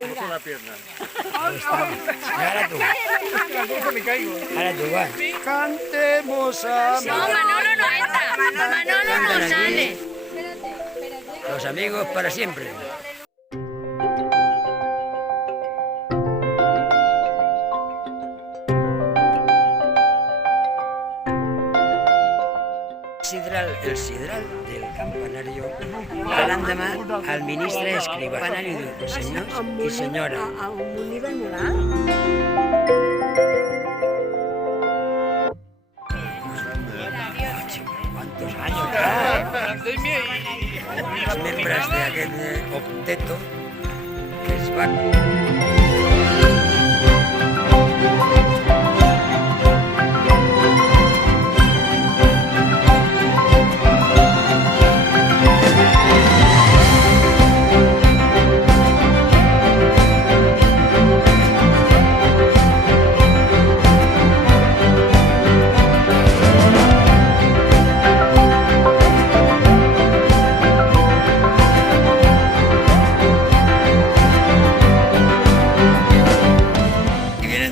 Como una pierna. Ahora tú. Ahora tú, va. Cantemos a... No, Manolo no entra. Manolo no sale. Los amigos para siempre. El sidral del campanario a l'endemà el ministre escriba campanario de senyors i senyora. ¿Cuántos años ya? Los miembros de aquel octeto que es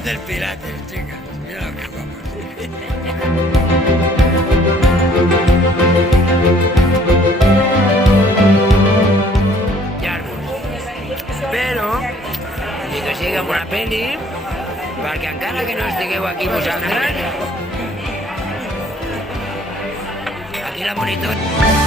del Pilates, chicas. Mira lo que guapos. Però, i que sigui amb una peli, perquè encara que no estigueu aquí vosaltres, aquí la monitor...